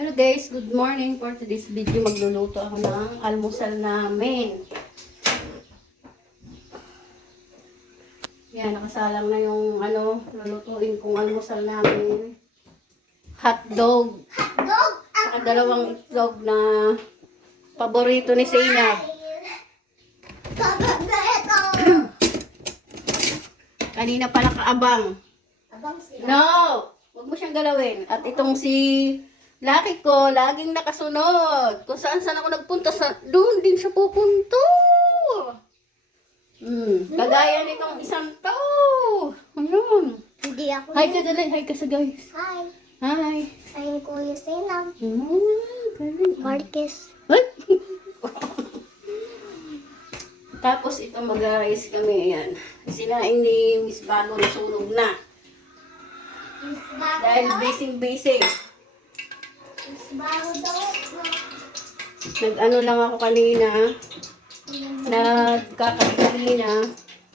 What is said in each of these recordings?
Hello guys, good morning. For today's video, magluluto ako ng almusal namin. Yan, nakasalang na yung lulutuin kong almusal namin. Hotdog. Hotdog? Saka dalawang itlog na paborito ni Zainab. Kanina pala kaabang. Abang sila. No! Huwag mo siyang galawin. At itong si Lucky ko, laging nakasunod. Kung saan ako nagpunta, doon din siya pupunto. Kagaya nitong isang to. Ayun. Hindi ako. Hi ka dali. Hi ka sa guys. Hi. Hi. I'm Kuya Zainab. Galing. Marquez. Ay! Tapos ito mag-rice kami. Ayan. Sinaing ni Miss Bago nasunog na. Dahil busy. Bago daw. Nag-ano lang ako kanina. Nagkakape kanina.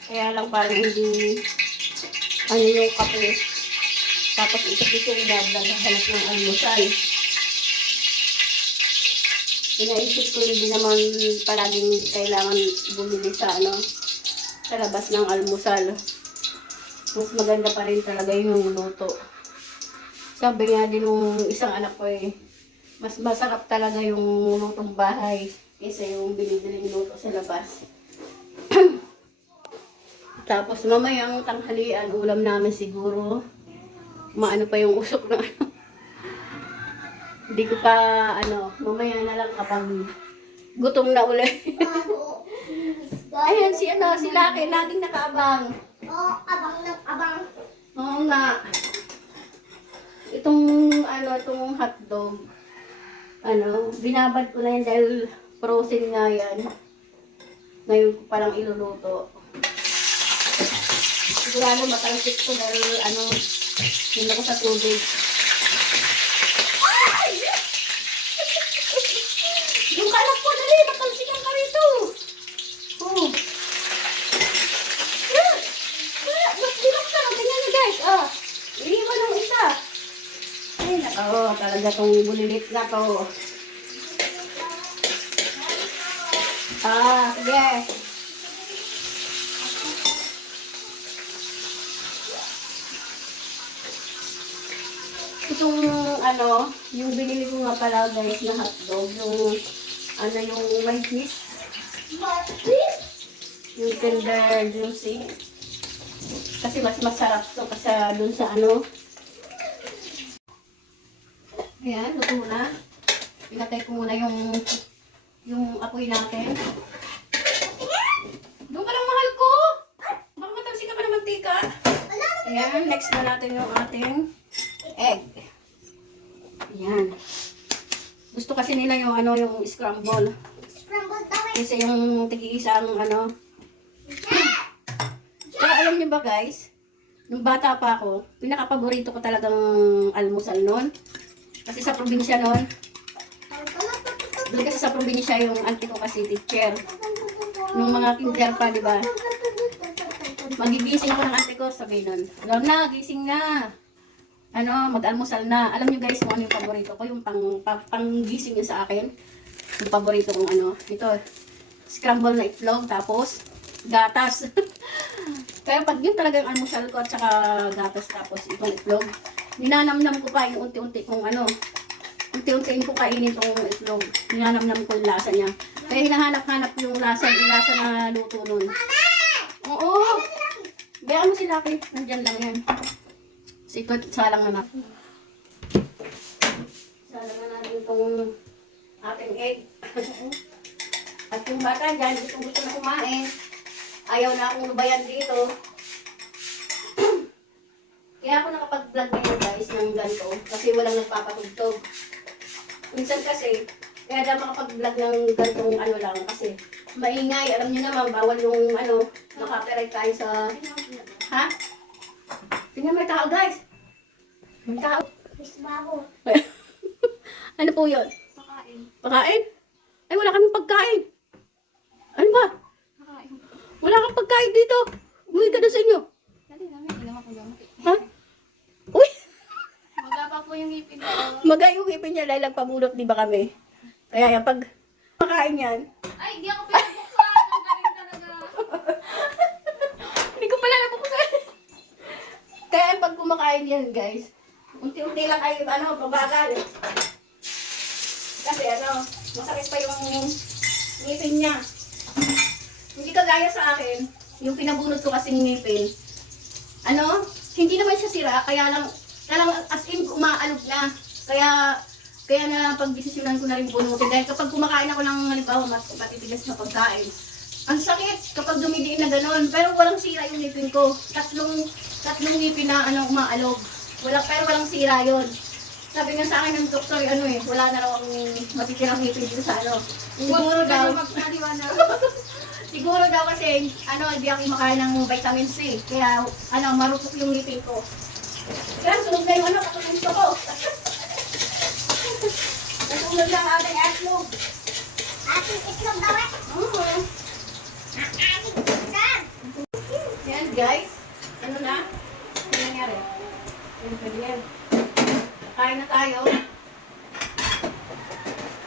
Kaya lang parang hindi yung kape. Tapos ito naghahanap ng almusal. Inaisip ko hindi naman palaging kailangan bumili sa labas ng almusal. Mas maganda pa rin talaga yung luto. Sabi nga din ng isang anak ko mas masarap talaga yung lutong bahay kaysa yung binibiling luto sa labas. Tapos mamayang tanghalian, ulam namin siguro. Maano pa yung usok na Hindi ko pa mamaya na lang kapag gutom na ulit. Ayan si Lucky, laging nakaabang. Oh, abang ng abang. Oo nga. Itong hotdog, binabad ko na yan dahil frozen nga yan. Ngayon ko palang iluluto. Sigurado matalsik ko dahil hindi ko sa tubig. Ay! Yung kalap ko, dali, matalsikan ka rito. Oh. Tingnan niyo guys, iniwan ng isa. Talaga tong bulilit na to. Sige. Itong yung binili ko nga pala guys na hotdog, yung may cheese. Yung tender juicy. Kasi mas masarap to kasi dun sa Ayan, luto na. Pinatay ko muna yung apoy natin. Doon ka lang, mahal ko! Baka matalsik ka pa ng mantika. Ayan, next na natin yung ating egg. Ayan. Gusto kasi nila yung yung scramble. Scramble daw eh. Kasi yung tig-iisang Tsaka alam niyo ba guys, nung bata pa ako, pinaka-paborito ko talagang almusal noon. Kasi sa probinsya noon, doon kasi sa probinsya yung auntie ko kasi teacher. Nung mga kinder pa, di ba? Magigising ako ng auntie ko, sabi nun, Lorna, gising na. Mag-almusal na. Alam niyo guys kung ano yung paborito ko, yung pang-gising yun sa akin. Yung paborito kong ito, scramble na itlog, tapos gatas. Kaya pag yun talaga yung almusal ko at saka gatas tapos itong itlog, ninanamnam ko pa yung unti-unti kong unti-untiin ko kainin itong itlog. Ninanamnam ko yung lasa niya. Kaya hinahanap-hanap yung lasa na luto nun. Oo! Bayaan mo si Lucky. Nandyan lang yan. Kasi ito, salang na natin. Salang na natin itong ating egg. At yung bata dyan, gusto na kumain. Ayaw na akong lubayan dito. Kaya ako nakapag-vlog ngayon guys ng ganito kasi walang nagpapatugtog. Minsan kasi, kaya daw makapag-vlog ng ganitong lang kasi maingay. Alam niyo naman, bawal yung nakapiright tayo sa... Ha? Tingnan may tao guys. May tao. Miss Bago. Ano po yun? Pakain. Pagkain? Ay, wala kaming pagkain. Ano ba? Pakain. Wala kang pagkain dito. Umuwi ka doon sa inyo. Dali namin, ilang ako gamit. Ha? Uy! Magaba pa po yung ngipin ko. Magayong ipin niya dahil nagpamulot, di ba kami? Kaya yan, pag makain yan, Ay, hindi ako pinabuksan. Ang galing talaga. hindi ko pala nabuksan. Kaya yan, pag kumakain yan, guys, unti-unti lang kayo, pabagal. Kasi masakit pa yung ngipin niya. Hindi kagaya sa akin, yung pinabunot ko kasing ngipin. Hindi naman siya sira, kaya lang as in umaalog na. Kaya na pagdesisyonan ko na rin bunutin. Dahil kapag kumakain ako ng halimbawa matitigas na pagkain, ang sakit kapag dumidiin na gano'n. Pero walang sira yung ngipin ko. Tatlong ngipin na umaalog. Pero walang sira yon. Sabi nga sa akin ng doktor, wala na raw ang matitirang ngipin dito sa Siguro daw. Siguro daw kasi, hindi ako makain ng vitamin C. Kaya, marupok yung ngipin ko. Kaya, sunog na yung katulong ko. Nasunog lang ating itlog. Ating itlog daw eh. Ang ating itlog. Yan, guys. Ano nangyari? Yan. Kain na tayo.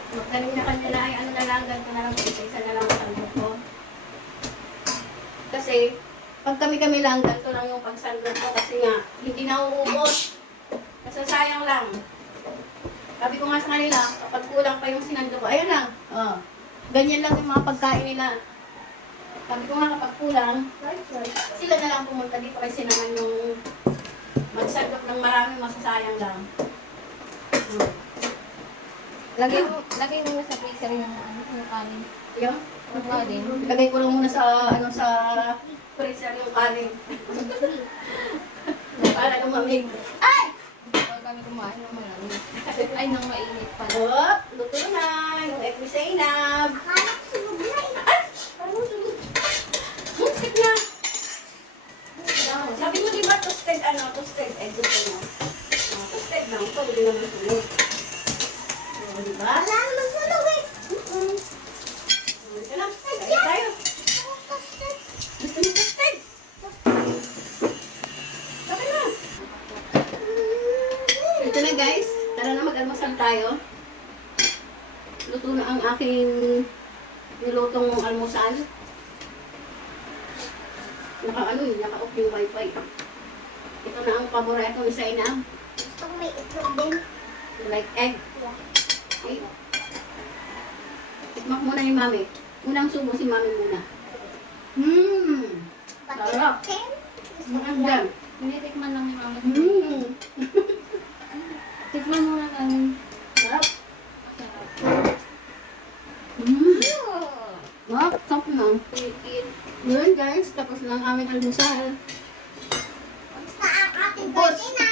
Magtanim na kanya na ay na lang, ganito na lang, isa na lang ang sandok ko. Kasi, pag kami lang, ganito lang yung pagsandok ko kasi nga, hindi na uubos. Nasasayang lang. Sabi ko nga sa kanila, kapag kulang pa yung sinandok ko, ayan lang. Ganyan lang yung mga pagkain nila. Sabi ko nga kapag kulang, sila na lang pumunta dito kasi naman yung magsandok ng marami, masasayang lang. Lagay mo sa freezer yung kanin. Yung? Yung kanin. Lagay ko lang muna sa freezer yung kanin. Para lumamig. Ay! Huwag kami kumain ng malamig. Ay, nang mainit pala. Oh, luto na. Yung egg ni Zainab. Akala ko sunog na eh. Ay! Parang sunog. Muntik na. Sabi mo diba toasted egg gusto mo? Toasted lang. Ito, hindi naman sunog. Diba? Wala naman sunog eh. Ito na. Kaya tayo. Gusto mo toasted? Sabi na. Ito na guys. Tara na mag-almusal tayo. Luto na ang aking nilutong almusal. Naka-off yung wifi. Ito na ang paborito ni Zainab. Gusto ko may itlog din. Like egg. Yeah. Okay. Tikmak muna ni Mami. Unang subo si Mami muna. Sarap. Patin. Maganda. Tinitikman lang ni mama. Tikman mo na kanin. Sarap. Wow, sarap na. Yun guys, tapos lang aming almusal. Basta ang ating Boss. kortina.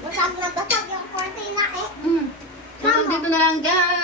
Basag na basag yung kortina eh. So, dito na lang guys.